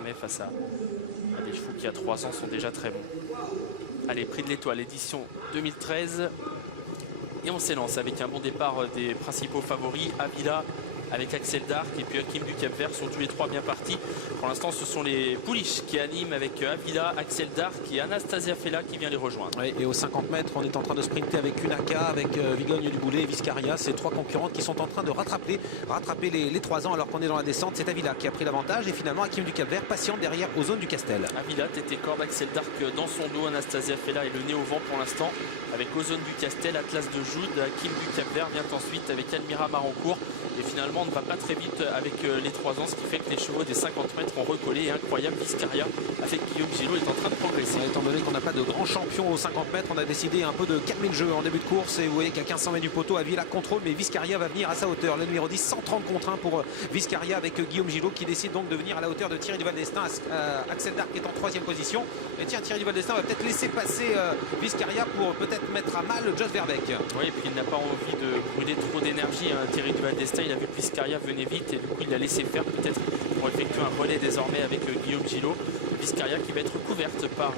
désormais face à des chevaux qui à 3 ans sont déjà très bons. Allez, prix de l'Étoile, édition 2013. Et on s'élance avec un bon départ des principaux favoris. Avila avec Axel Dark et puis Hakim du Cap-Vert sont tous les trois bien partis. Pour l'instant, ce sont les pouliches qui animent avec Avila, Axel Dark et Anastasia Fella qui vient les rejoindre. Oui, et aux 50 mètres, on est en train de sprinter avec Unaka, avec Vigogne du Boulet et Viscaria. Ces trois concurrentes qui sont en train de rattraper les 3 ans alors qu'on est dans la descente. C'est Avila qui a pris l'avantage et finalement Hakim du Cap-Vert patiente derrière aux zones du Castel. Avila, tête et corde, Axel Dark dans son dos, Anastasia Fella et le nez au vent pour l'instant avec Ozone du Castel, Atlas de Joude, Hakim du Cap-Vert vient ensuite avec Almira Marancourt et finalement on ne va pas très vite avec les 3 ans, ce qui fait que les chevaux des 50 mètres ont recollé et incroyable, Viscaria avec Guillaume Gillot est en train de progresser. Étant donné qu'on n'a pas de grand champion aux 50 mètres, on a décidé un peu de calmer le jeu en début de course et vous voyez qu'à 1500 mètres du poteau, Avila contrôle mais Viscaria va venir à sa hauteur. Le numéro 10, 130 contre 1 pour Viscaria avec Guillaume Gillot qui décide donc de venir à la hauteur de Thierry Duval d'Estaing. Axel Dark est en 3e position et tiens, Thierry Duval d'Estaing va peut-être laisser passer Viscaria pour peut-être mettre à mal Jos Verbeek. Oui, et puis il n'a pas envie de brûler trop d'énergie, hein. Thierry Duval d'Estaing, il a vu que Viscaria venait vite et du coup il l'a laissé faire peut-être pour effectuer un relais désormais avec Guillaume Gillot. Viscaria qui va être couverte par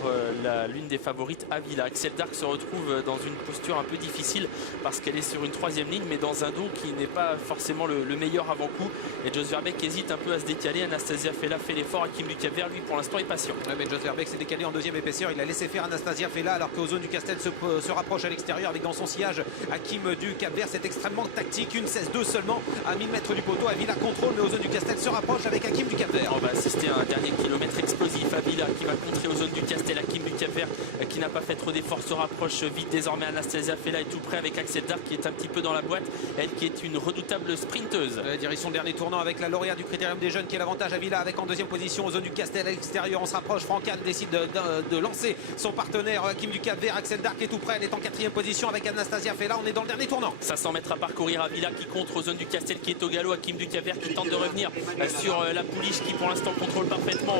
l'une des favorites, Avila. Axel Dark se retrouve dans une posture un peu difficile parce qu'elle est sur une 3e ligne mais dans un dos qui n'est pas forcément le meilleur avant-coup et Jos Verbeek hésite un peu à se décaler. Anastasia Fella fait l'effort, Hakim du Cap-Vert lui pour l'instant est patient. Ouais, mais Jos Verbeek s'est décalé en 2e épaisseur, il a laissé faire Anastasia Fella alors qu'aux zones du Castel se rapproche à l'extérieur avec dans son sillage Hakim du Cap-Vert. C'est extrêmement tactique, une 16-2 seulement à 1000 mètres du poteau. Avila contrôle mais aux zones du Castel se rapproche avec Hakim du Cap-Vert. On va assister à un dernier kilomètre explosif. Avila qui va contrer aux zones du Castel, Hakim du Cap-Vert qui n'a pas fait trop d'efforts se rapproche vite désormais. Anastasia Fella est tout près avec Axel Dark qui est un petit peu dans la boîte, elle qui est une redoutable sprinteuse. Direction le dernier tournant avec la lauréate du Critérium des Jeunes qui est l'avantage. Avila avec en 2e position aux zones du Castel à l'extérieur. On se rapproche, Francan décide de lancer son partenaire Hakim du Cap-Vert. Axel Dark est tout près, elle est en 4e position avec Anastasia Fella. On est dans le dernier tournant. 500 mètres à parcourir. Avila qui contre aux zones du Castel qui est au galop, Hakim du Cap-Vert qui tente de revenir sur la pouliche qui pour l'instant contrôle parfaitement.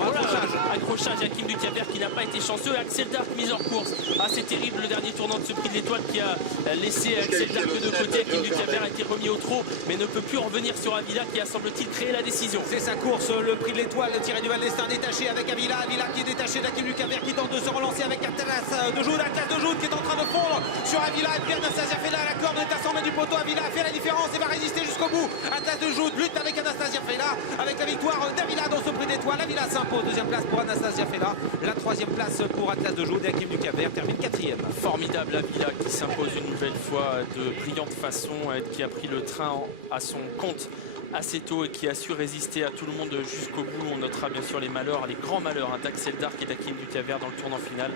Accrochage Hakim du Cap-Vert qui n'a pas été chanceux. Axel Dark mise hors course. Ah, c'est terrible le dernier tournant de ce prix de l'Étoile qui a laissé Axel Dark de côté. Hakim du Cap-Vert a été remis au trot mais ne peut plus revenir sur Avila qui a semble-t-il créé la décision. C'est sa course, le prix de l'Étoile. Thierry Duval d'Estaing détaché avec Avila. Avila qui est détaché d'Hakim du Cap-Vert qui tente de se relancer avec Atlas de Joude. Atlas de Joude qui est en train de fondre sur Avila et puis Anastasia Fella à la corde est à 100 mètres du poteau. Avila a fait la différence et va résister jusqu'au bout. Atlas de Joude lutte avec Anastasia Fella avec la victoire d'Avila dans ce prix d'Étoile. Avila s'impose, 2e place pour Anastasia Fella, la 3e place pour Atlas de Joude et Hakim du Cap-Vert termine 4e. Formidable Avila qui s'impose une nouvelle fois de brillante façon, qui a pris le train à son compte assez tôt et qui a su résister à tout le monde jusqu'au bout. On notera bien sûr les malheurs, les grands malheurs d'Axel Dark et d'Hakim du Cap-Vert dans le tournant final.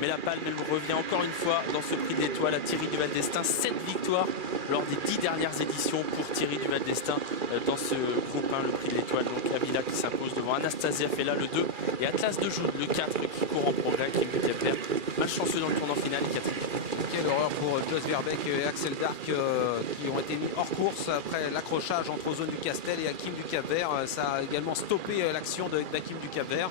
Mais la palme elle revient encore une fois dans ce prix de l'Étoile à Thierry Duval d'Estaing. 7 victoires lors des 10 dernières éditions pour Thierry Duval d'Estaing dans ce groupe 1, le prix de l'Étoile. Donc Avila qui s'impose devant Anastasia Fella le 2 et Atlas de Joude le 4 qui court en progrès. Hakim du Cap-Vert malchanceux dans le tournant final et 4e. Quelle horreur pour Jos Verbeek et Axel Dark qui ont été mis hors course après l'accrochage entre Ozone du Castel et Hakim du Cap-Vert. Ça a également stoppé l'action d'Hakim du Cap-Vert.